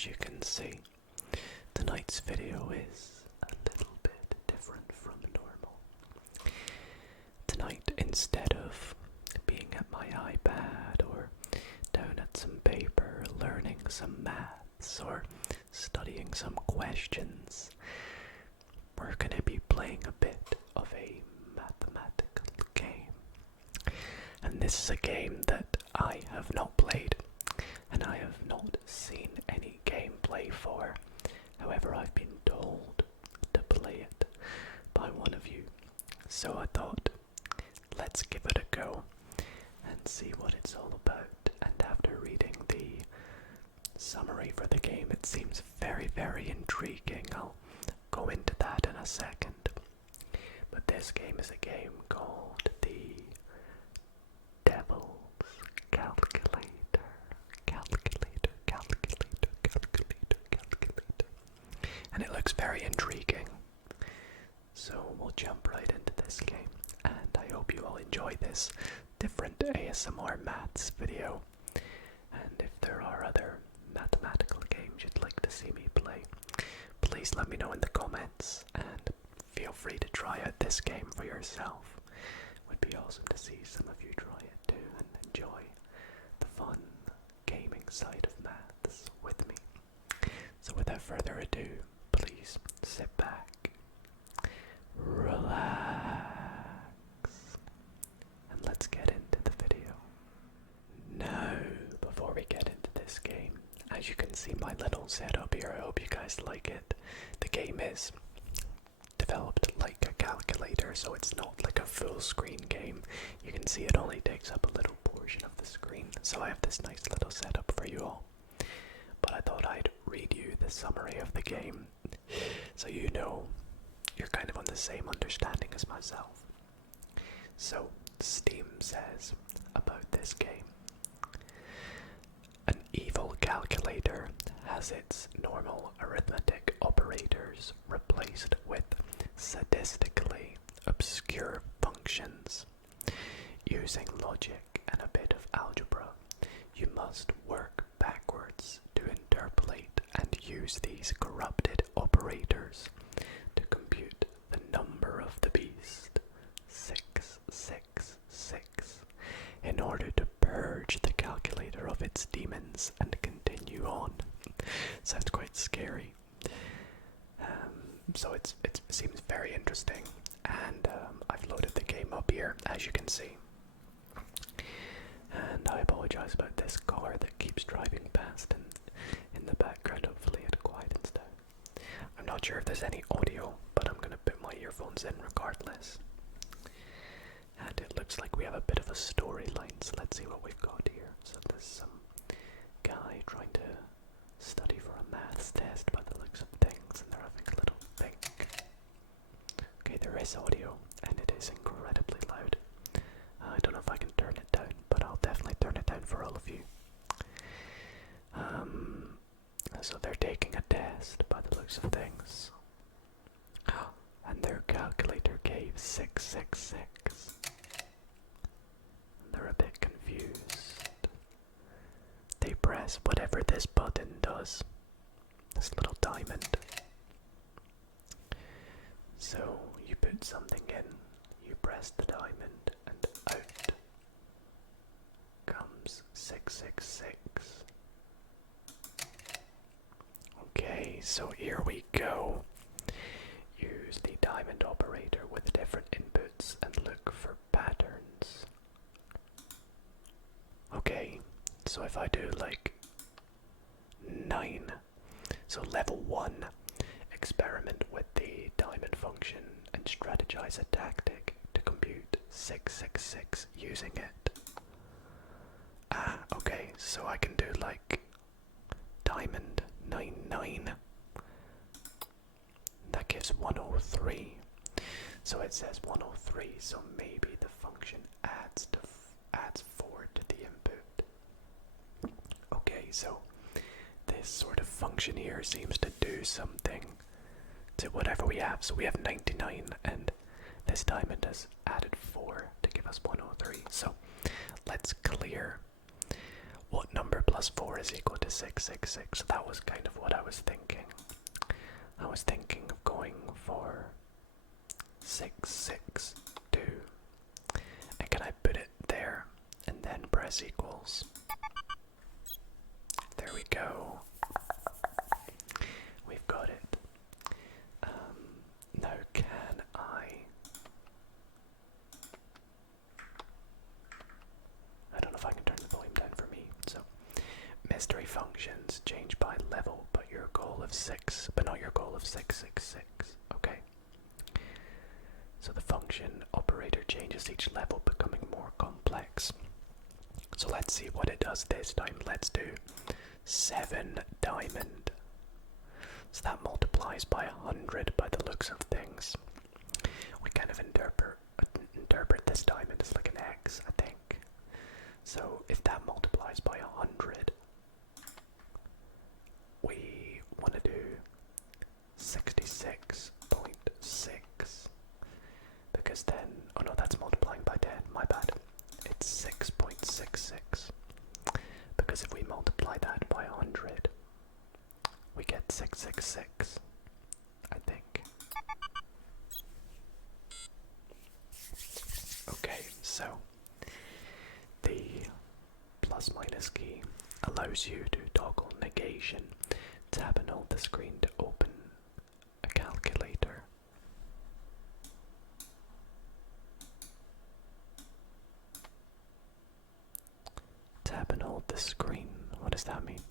as you can see, tonight's video is a little bit different from normal. Tonight, instead of being at my iPad or down at some paper learning some maths or studying some questions, we're going to be playing a bit of a mathematical game. And this is a game that I have not played, and I have not seen any gameplay for. However, I've been told to play it by one of you. So I thought, let's give it a go and see what it's all about. And after reading the summary for the game, it seems very, very intriguing. I'll go into that in a second. But this game is a game called the Devil's Calculator. And it looks very intriguing. So we'll jump right into this game. And I hope you all enjoy this different ASMR maths video. And if there are other mathematical games you'd like to see me play, please let me know in the comments, and feel free to try out this game for yourself. It would be awesome to see some of you try it too and enjoy the fun gaming side of maths with me. So without further ado, please sit back, relax, and let's get into the video. Now, before we get into this game, as you can see my little setup here, I hope you guys like it. The game is developed like a calculator, so it's not like a full screen game. You can see it only takes up a little portion of the screen, so I have this nice little setup for you all. But I thought I'd read you the summary of the game, so you know you're kind of on the same understanding as myself. So, Steam says about this game: an evil calculator has its normal arithmetic operators replaced with sadistically obscure functions. Using logic and a bit of algebra, you must work backwards to interpolate and use these corrupted operators to compute the number of the beast, 666, in order to purge the calculator of its demons and continue on. Sounds quite scary. So it seems very interesting, and I've loaded the game up here, as you can see. And I apologize about this car that keeps driving past, and in the background hopefully it quietens down. I'm not sure if there's any audio, but I'm going to put my earphones in regardless. And it looks like we have a bit of a storyline, so let's see what we've got here. So there's some guy trying to study for a maths test by the looks of things, and they're having a little think. Okay, there is audio, and it is incredibly loud. I don't know if I can turn it down, but I'll definitely turn it down for all of you. So they're taking a test by the looks of things. And their calculator gave 666. They're a bit confused. They press whatever this button does. This little diamond. So you put something in, you press the diamond, and out comes 666. Okay, so here we go. Use the diamond operator with different inputs and look for patterns. Okay, so if I do like 9, so level 1, experiment with the diamond function and strategize a tactic to compute 666 using it. Okay, so I can do like diamond 99. That gives 103. So it says 103, so maybe the function adds 4 to the input. Okay, so this sort of function here seems to do something to whatever we have. So we have 99, and this diamond has added 4 to give us 103. So let's clear. What number plus plus 4 is equal to 666. That was kind of what I was thinking. I was thinking of going for 662. And can I put it there and then press equals? There we go. We've got it. Now can I don't know if I can turn the volume down for me. So mystery functions change by level, but not your goal of 666. Okay. So the function operator changes each level, becoming more complex. So let's see what it does this time. Let's do 7 diamond. So that multiplies by 100 by the looks of things. We kind of interpret this diamond as like an X, I think. So if that multiplies by 100, we want to do 66.6. Because then, oh no, that's multiplying by 10, my bad. It's 6.66. Because if we multiply that by 100, we get 666, I think. Okay, so the plus minus key allows you to toggle negation, tap and hold the screen to open a calculator. Tap and hold the screen, what does that mean?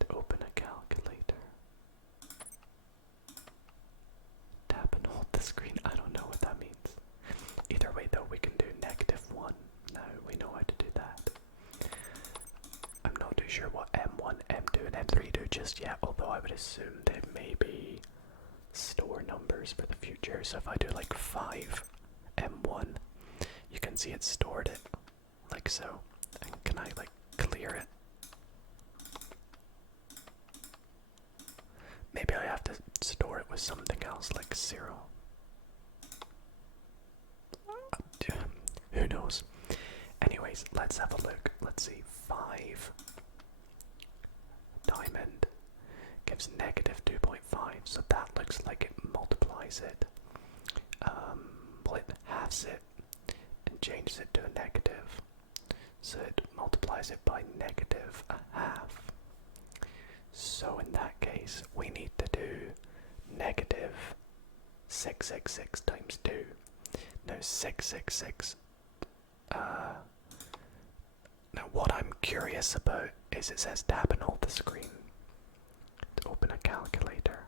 To open a calculator. Tap and hold the screen, I don't know what that means. Either way though, we can do -1. Now we know how to do that. I'm not too sure what M1, M2 and M3 do just yet, although I would assume they maybe store numbers for the future. So if I do like 5 M1, you can see it stored it like so. And can I like clear it? Maybe I have to store it with something else like 0. Who knows? Anyways, let's have a look. Let's see. 5 diamond gives -2.5, so that looks like it multiplies it. Well, it halves it and changes it to a negative. So it multiplies it by -1/2. So in that case, we need to do -666 times 2. Now 666. Now what I'm curious about is it says tap and hold the screen to open a calculator.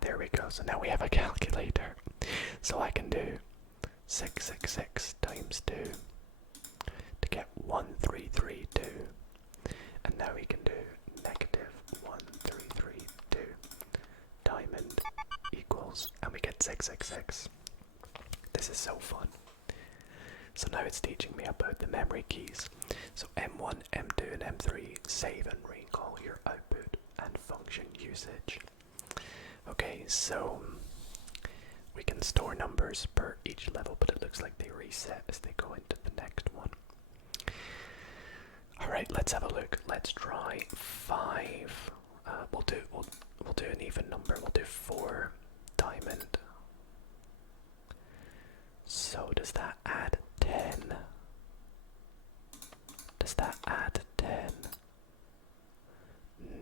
There we go. So now we have a calculator. So I can do 666 times 2 to get 1332. And now we can do -1332 diamond equals, and we get 666. This is so fun. So now it's teaching me about the memory keys. So M1, M2 and M3, save and recall your output and function usage. Okay, so we can store numbers per each level, but it looks like they reset as they go into the next one. Alright, let's have a look. Let's try 5. We'll do an even number. We'll do 4 diamond. So does that add 10? Does that add 10?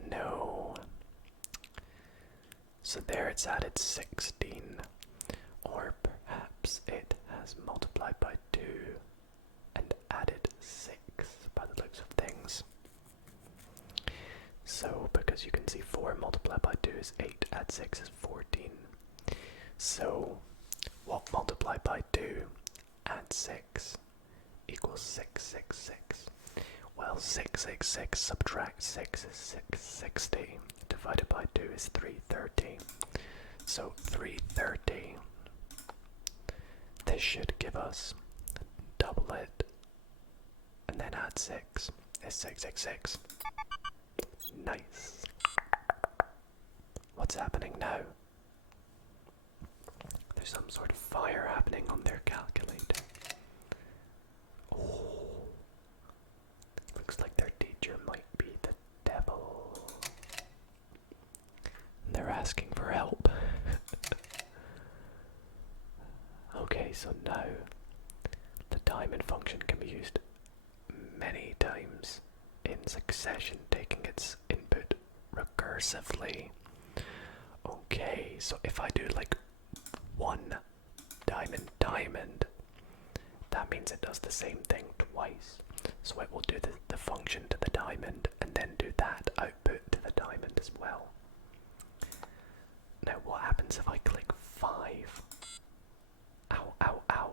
No. So there it's added 16. Or perhaps it has multiplied by 2 and added 6 by the looks of things. So because you can see 4 multiplied by 2 is 8, add 6 is 14. So what multiplied by 2 add 6 equals 666. Well, 666 subtract 6 is 660. Divided by 2 is 330. So 330. This should give us double it. And then add 6 is 666. Nice. What's happening now? There's some sort of fire happening on their calculator. So now the diamond function can be used many times in succession, taking its input recursively. Okay, so if I do like one diamond, diamond, that means it does the same thing twice. So it will do the function to the diamond and then do that output to the diamond as well. Now what happens if I click 5? Ow, ow, ow.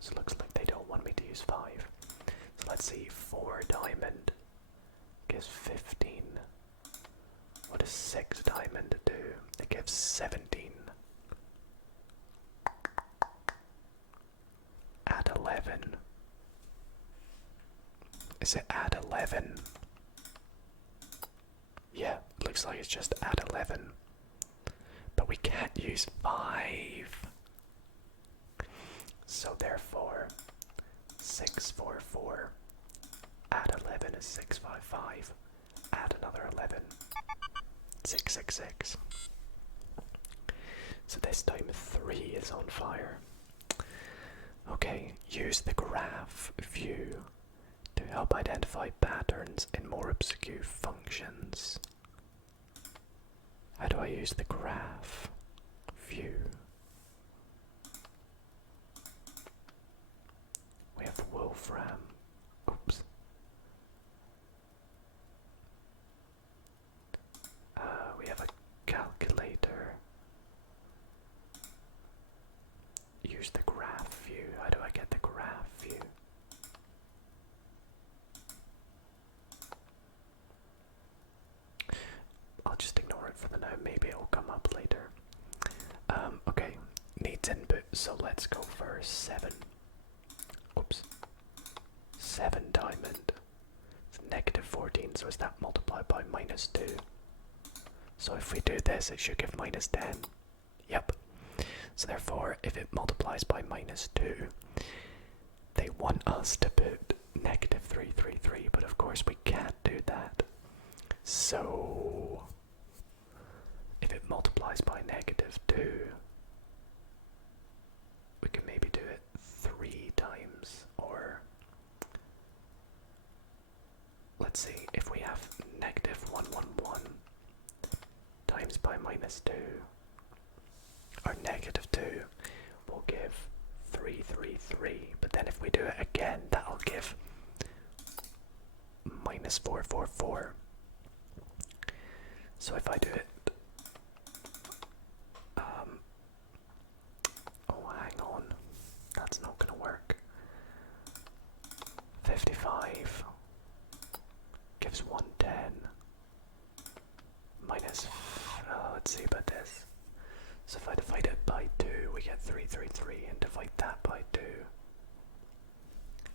So it looks like they don't want me to use 5. So let's see, 4 diamond gives 15. What does 6 diamond do? It gives 17. Add 11. Is it add 11? Yeah, looks like it's just add 11. But we can't use 5. So therefore, 644. Add 11 is 655. Add another 11. 666. So this time 3 is on fire. Okay, use the graph view to help identify patterns in more obscure functions. How do I use the graph view? We have Wolfram. Oops. We have a calculator. Use the graph view. How do I get the graph view? I'll just ignore it for the now. Maybe it'll come up later. Okay, needs input. So let's go for 7. Oops. 7 diamond. It's negative 14. So is that multiplied by minus 2? So if we do this, it should give minus 10. Yep. So therefore, if it multiplies by minus 2, they want us to put negative 333, but of course we can't do that. So if it multiplies by negative 2, we can maybe do it 3 times, or let's see, if we have negative 111 times by minus 2, or negative 2 will give 333, but then if we do it again, that'll give minus 444. So if I do it, oh hang on, that's not gonna work. 55 gives 110 minus, let's see about this. So if I divide it by 2, we get 333, and divide that by 2.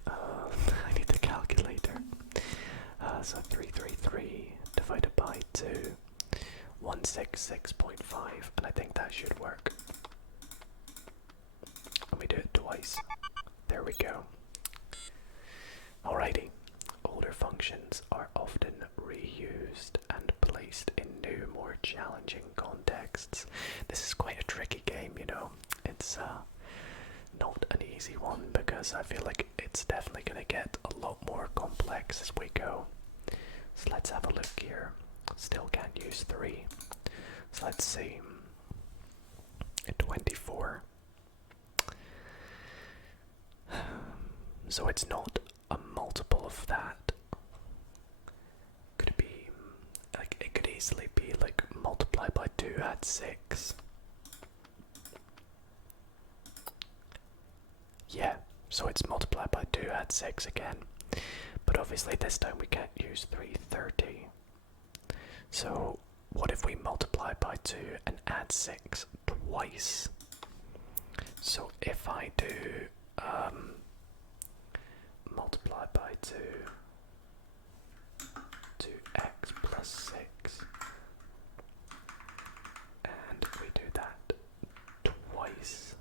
I need the calculator. So 333 divided by 2, 166.5, and I think that should work. And we do it twice. There we go. Alrighty. Older functions are often reused and placed in new, more challenging contexts. This is quite a tricky game, you know. It's not an easy one because I feel like it's definitely going to get a lot more complex as we go. So let's have a look here. Still can't use 3. So let's see. 24. So it's not a multiple of that. Could it be like, it could easily be like multiply by 2 add 6. Yeah, so it's multiply by 2 add 6 again. But obviously this time we can't use 330. So what if we multiply by 2 and add 6 twice? So if I do multiply by 2, 2x plus 6, and we do that twice.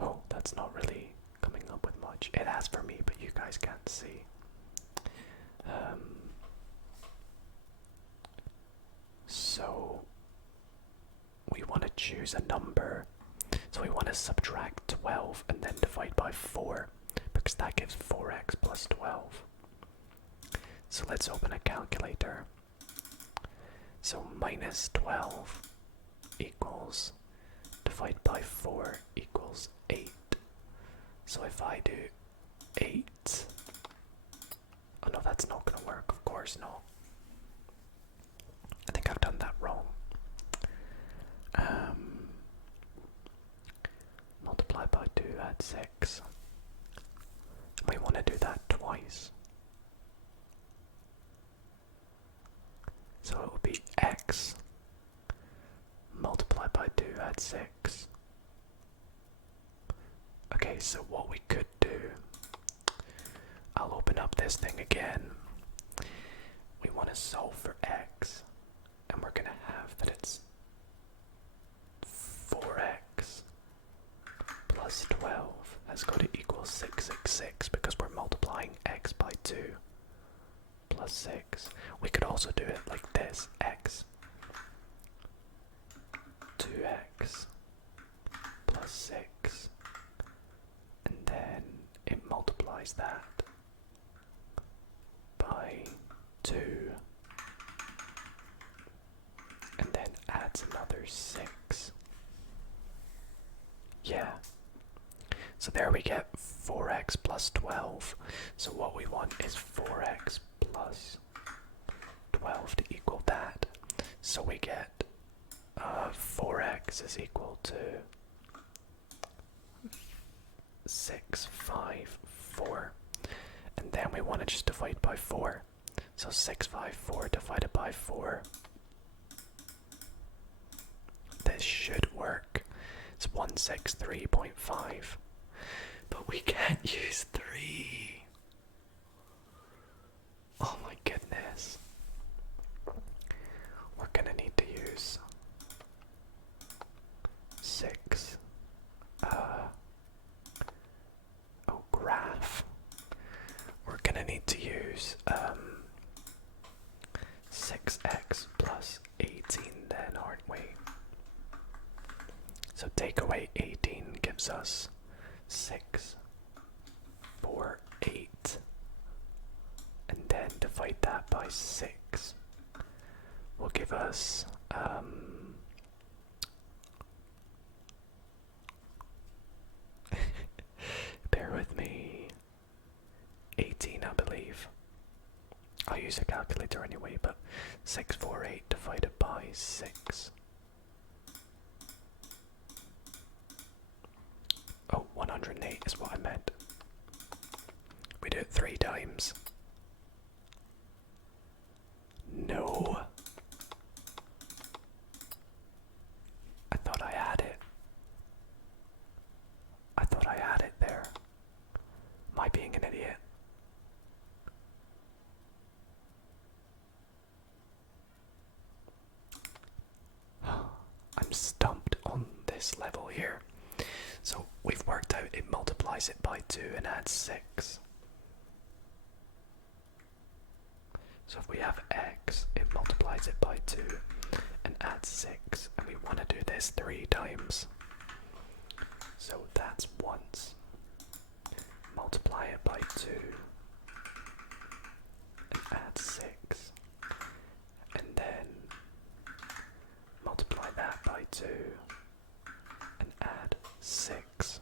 Oh, that's not really coming up with much. It has for me, but you guys can't see. So we want to choose a number. So we want to subtract 12 and then divide by 4, because that gives 4x plus 12. So let's open a calculator. So minus 12 equals, divide by 4 equals 8. So if I do 8, oh no, that's not going to work, of course not. I think I've done that wrong. Multiply by 2, add 6. We want to do that twice. So it will be x, multiply by 2, add 6. Okay, so what we could do, I'll open up this thing again. We want to solve for x, and we're going to have that it's 4x plus 12 has got to equal 666, because we're multiplying x by 2 plus 6. We could also do it like this, x 2x plus 6, and then it multiplies that by 2 and then adds another 6. Yeah. So there we get 4x plus 12. So what we want is 4x plus 12 to equal that. So we get 4x is equal to 654. And then we want to just divide by 4. So 654 divided by 4. This should work. It's 163.5. But we can't use 3. Oh my goodness. We're gonna need to use 6. Graph. We're gonna need to use 6x plus 18 then, aren't we? So take away 18 gives us 6, 4, 8, and then divide that by 6 will give us bear with me, 18 I believe. I'll use a calculator anyway, but 648 divided by 6. Oh, 108 is what I meant. We do it 3 times. No. I thought I had it. I thought I had it there. Am I being an idiot? I'm stumped on this level here. So we've worked out it multiplies it by 2 and adds 6. So if we have x, it multiplies it by 2 and adds 6. And we want to do this 3 times. So that's once. Multiply it by 2 and add 6. And then multiply that by 2 and add 6.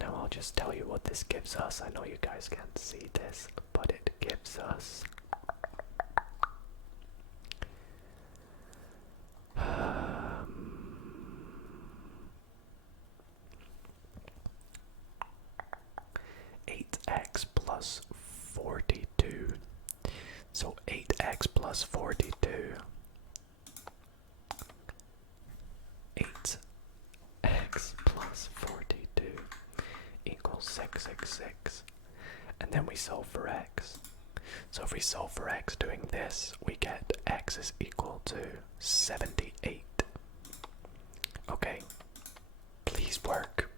Now I'll just tell you what this gives us. I know you guys can't see this, but it gives us 8x plus 42. So 8x plus 42. 8x plus 42 equals 666. And then we solve for x. So if we solve for x doing this, we get x is equal to 78. Okay, please work.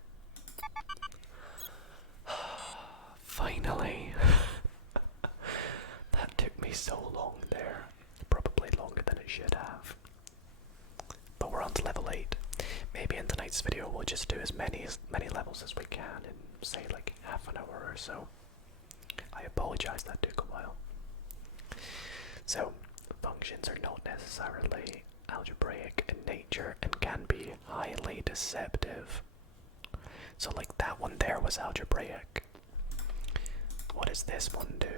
Finally. That took me so long there. Probably longer than it should have. But we're on to level 8. maybe in tonight's video we'll just do as many levels as we can in, say, like half an hour or so. I apologize, that took a while. So, functions are not necessarily algebraic in nature and can be highly deceptive. So, like, that one there was algebraic. What does this one do?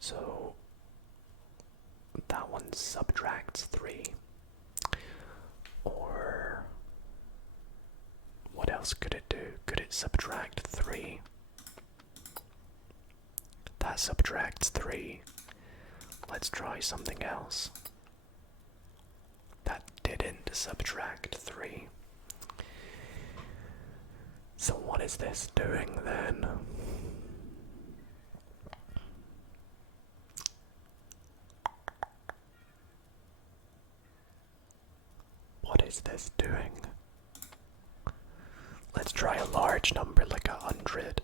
So, that one subtracts 3. Or, what else could it do? Could it subtract 3? That subtracts 3. Let's try something else. That didn't subtract 3. So what is this doing then? What is this doing? Let's try a large number like 100.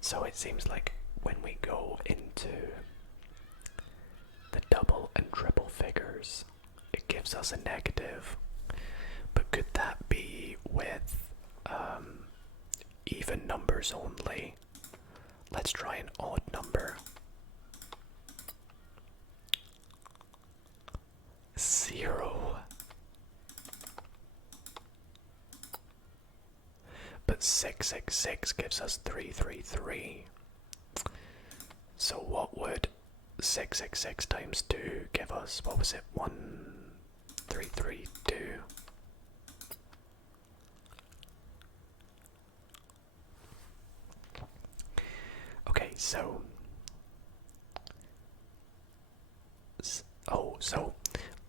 So it seems like when we go into the double and triple figures, it gives us a negative. But could that be with even numbers only? Let's try an odd number. 0. But 666 gives us 333. So what would 666 times 2 give us? What was it? 1332. Okay, so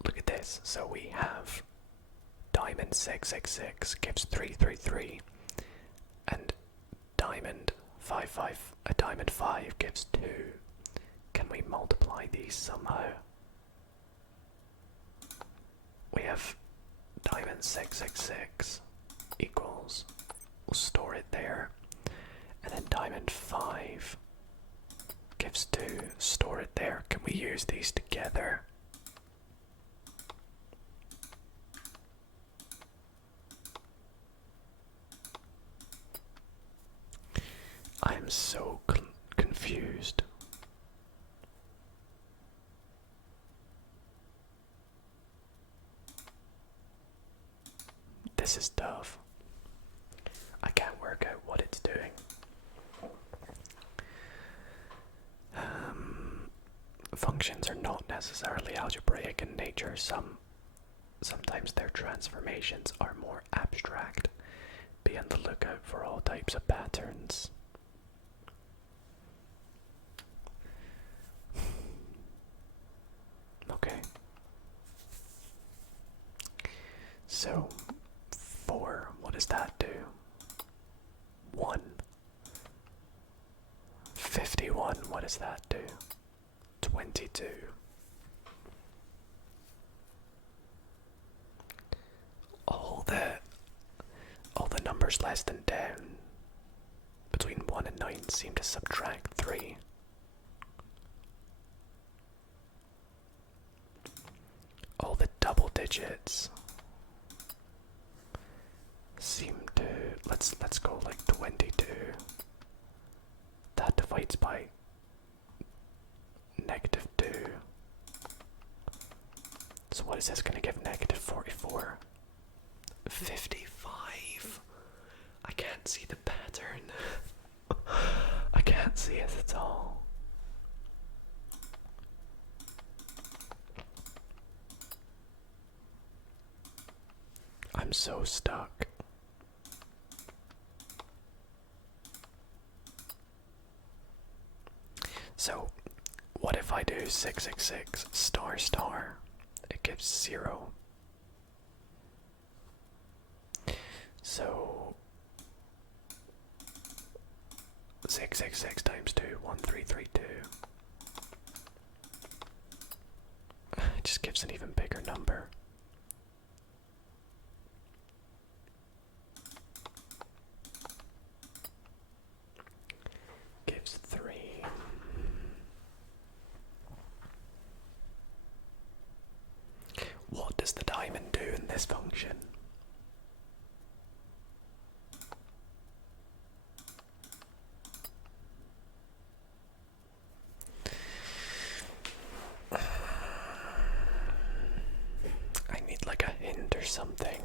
look at this. So we have diamond 666 gives 333, and diamond 5 gives 2. Can we multiply these somehow? We have diamond 666 equals, we'll store it there, and then diamond 5 gives 2, store it there. Can we use these together? I'm so confused. This is tough. I can't work out what it's doing. Functions are not necessarily algebraic in nature. Sometimes their transformations are more abstract. Be on the lookout for all types of patterns. Okay. So, 4, what does that do? 1. 51, what does that do? 22. All the numbers less than 10 between 1 and 9 seem to subtract 3. All the double digits seem to, let's go like 22. That divides by -2. So what is this going to give? -44. 55. I can't see the pattern. I can't see it at all. I'm so stuck. So, what if I do 666 star star? It gives 0. So, 666 times 2, 1332. It just gives an even bigger number. Gives 3. this function. I need like a hint or something.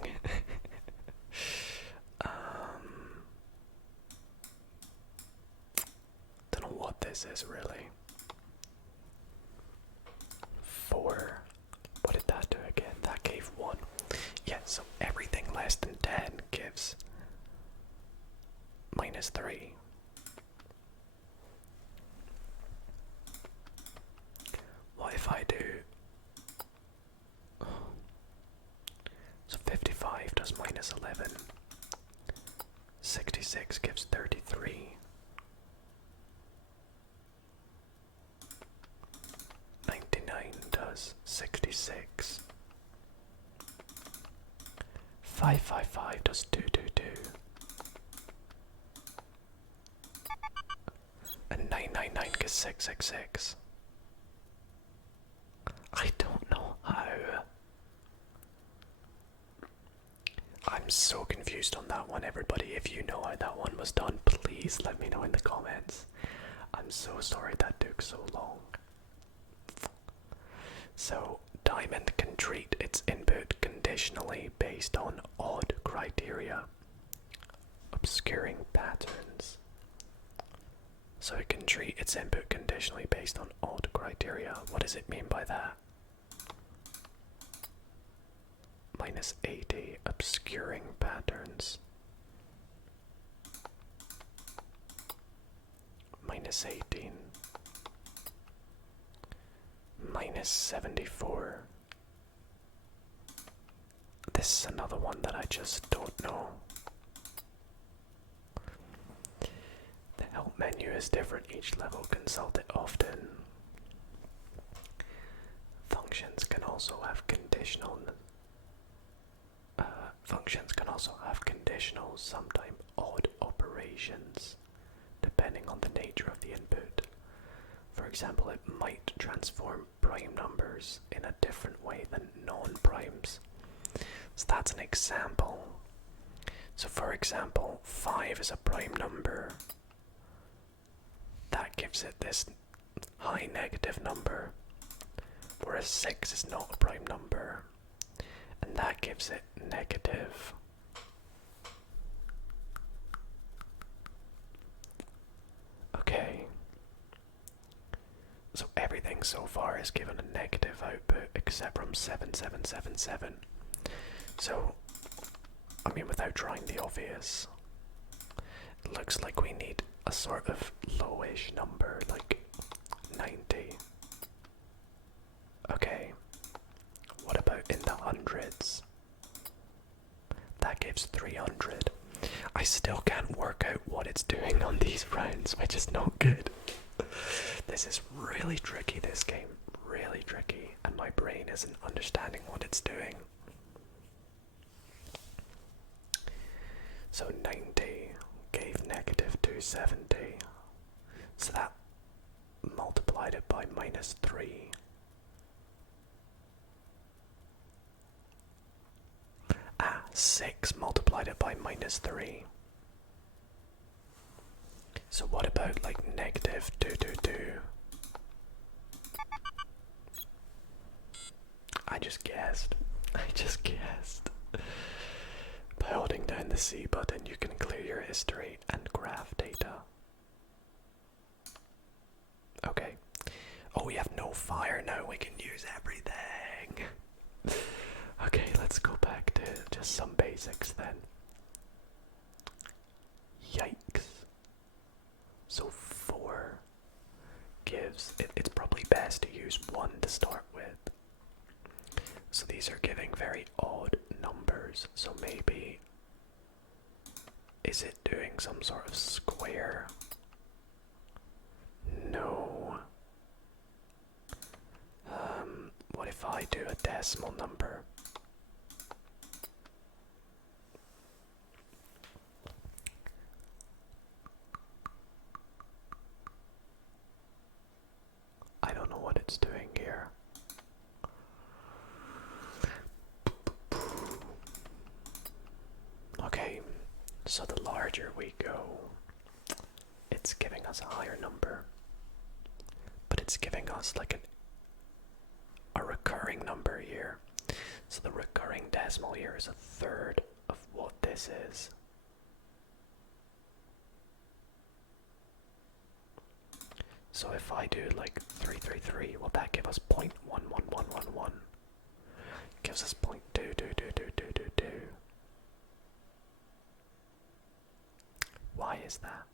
Don't know what this is really. 4. What did that do again? That gave 1. Yeah, so everything less than 10 gives -3. What if I do... So 55 does -11. 66 gives 33. 99 does 66. 555 does 222. And 999 gives 666. I don't know how. I'm so confused on that one, everybody. If you know how that one was done, please let me know in the comments. I'm so sorry that took so long. So, Diamond can treat its input conditionally based on odd criteria, obscuring patterns. So it can treat its input conditionally based on odd criteria. What does it mean by that? -80, obscuring patterns. -18. -74. This is another one that I just don't know. The help menu is different each level. Consult it often. Functions can also have conditional. Sometimes odd operations, depending on the nature of the input. For example, it might transform prime numbers in a different way than non-primes. So that's an example. So for example, 5 is a prime number. That gives it this high negative number, whereas 6 is not a prime number, and that gives it negative. Okay. So everything so far is given a negative output except from 7777. So, I mean, without trying the obvious, it looks like we need a sort of lowish number, like 90. Okay, what about in the hundreds? That gives 300. I still can't work out what it's doing on these rounds, which is not good. This is really tricky, this game. Really tricky, and my brain isn't understanding what it's doing. So 90 gave -270. So that multiplied it by -3. Ah, 6 multiplied it by -3. So what about like -222? I just guessed. By holding down the C button, you can clear your history and graph data. Okay. Oh, we have no fire now. We can use everything. Okay, let's go back to just some basics then. Yikes. So 4 gives... It's probably best to use 1 to start with. So these are giving very odd numbers. So maybe... Is it doing some sort of square? No. What if I do a decimal number? I don't know what it's doing here. So the larger we go, it's giving us a higher number. But it's giving us like a recurring number here. So the recurring decimal here is a third of what this is. So if I do like 333, will that give us 0.11111? Gives us 0.2222222. Why is that?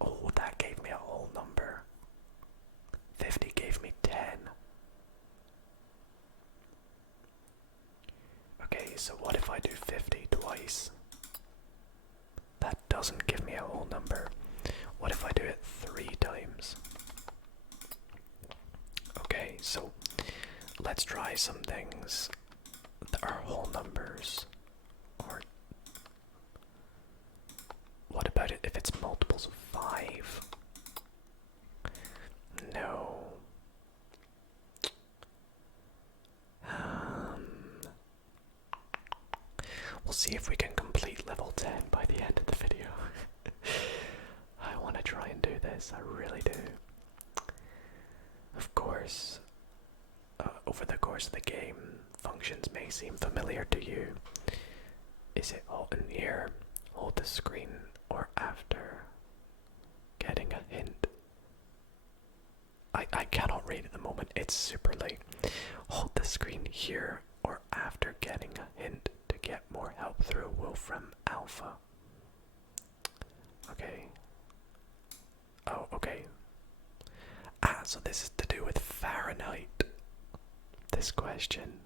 Oh, that gave me a whole number. 50 gave me 10. Okay, so what if I do 50 twice? That doesn't give me a whole number. What if I do it 3 times? Okay, so let's try some things that are whole numbers. Or what about it if it's multiples of 5? No. We'll see if we can complete level 10 by the end of the video. I want to try and do this, I really do. Of course, over the course of the game, functions may seem familiar to you. Is it all in here, hold the screen, or after getting a hint? I cannot read at the moment, it's super late. Hold the screen here, or after getting a hint to get more help through Wolfram Alpha. Okay. Oh, okay. Ah, so this is to do with Fahrenheit. This question.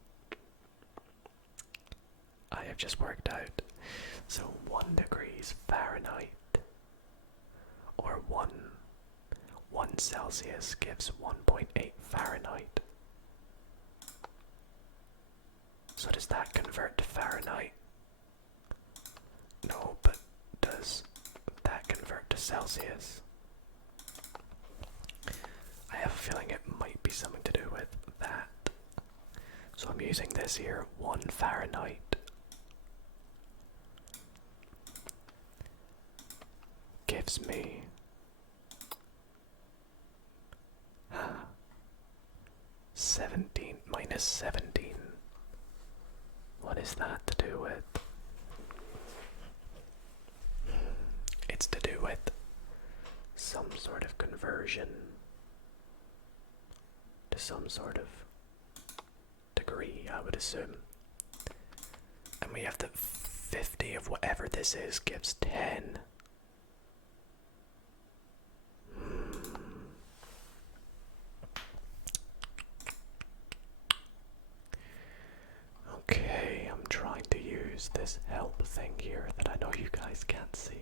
I have just worked out. So 1 degrees Fahrenheit, or 1 Celsius gives 1.8 Fahrenheit. So does that convert to Fahrenheit? No, but does that convert to Celsius? I have a feeling it might be something to do with that. So I'm using this here, 1 Fahrenheit. Gives me 17 minus 17. What is that to do with? It's to do with some sort of conversion to some sort of degree, I would assume. And we have that 50 of whatever this is gives 10. Okay, I'm trying to use this help thing here that I know you guys can't see.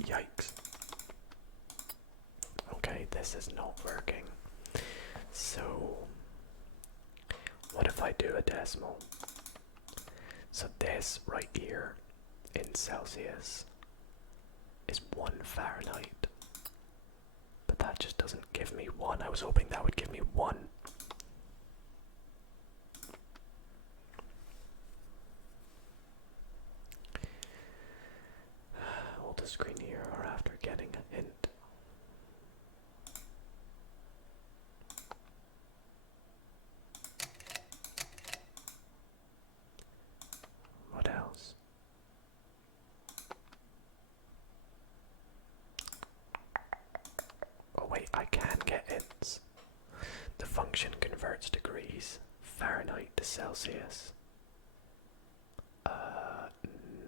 Yikes. Okay, this is not working. So, what if I do a decimal? So this right here in Celsius is 1 Fahrenheit. But that just doesn't give me 1. I was hoping that would give me 1. Hold the screen here or after getting a hint. What else? Oh wait, I can get hints. The function converts degrees Fahrenheit to Celsius.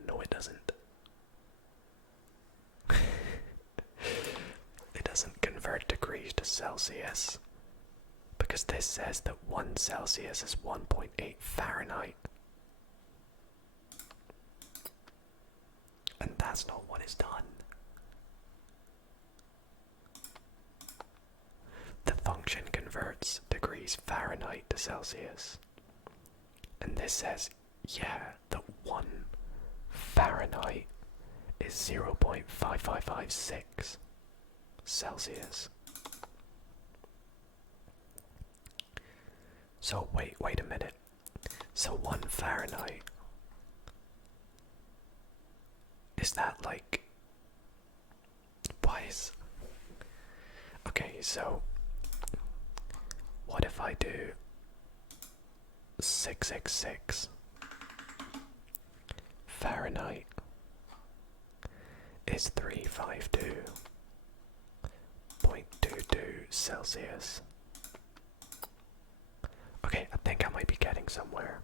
No it doesn't. It doesn't convert degrees to Celsius. Because this says that 1 Celsius is 1.8 Fahrenheit. And that's not what is done. The function converts degrees Fahrenheit to Celsius. And this says, yeah, that 1 Fahrenheit is 0.5556 Celsius. So wait a minute. So 1 Fahrenheit, is that like, why is, okay, so what if I do 666 Fahrenheit is 352.22 Celsius. Okay, I think I might be getting somewhere.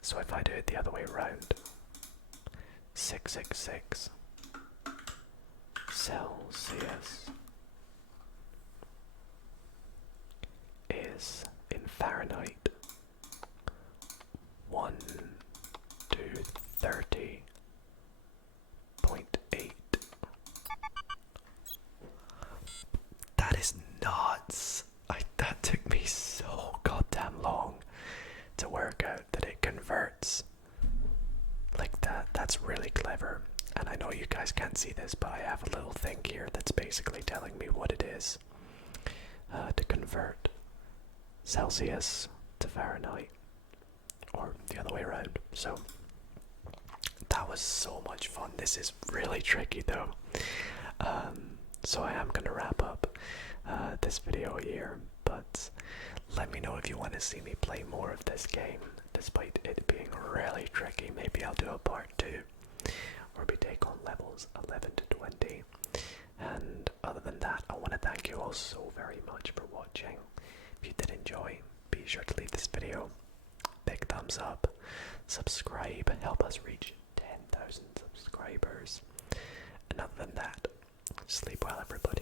So if I do it the other way around, 666 Celsius is in Fahrenheit 1230.8. That is nuts. That took me so goddamn long to work out that it converts like that. That's really clever. And I know you guys can't see this, but I have a little thing here that's basically telling me what it is to convert Celsius to Fahrenheit, or the other way around. So that was so much fun. This is really tricky though. So I am going to wrap up this video here, but let me know if you want to see me play more of this game, despite it being really tricky. Maybe I'll do a part 2, where we take on levels 11 to 20. And other than that, I want to thank you all so very much for watching. If you did enjoy, be sure to leave this video a big thumbs up, subscribe, help us reach 10,000 subscribers. And other than that, sleep well everybody.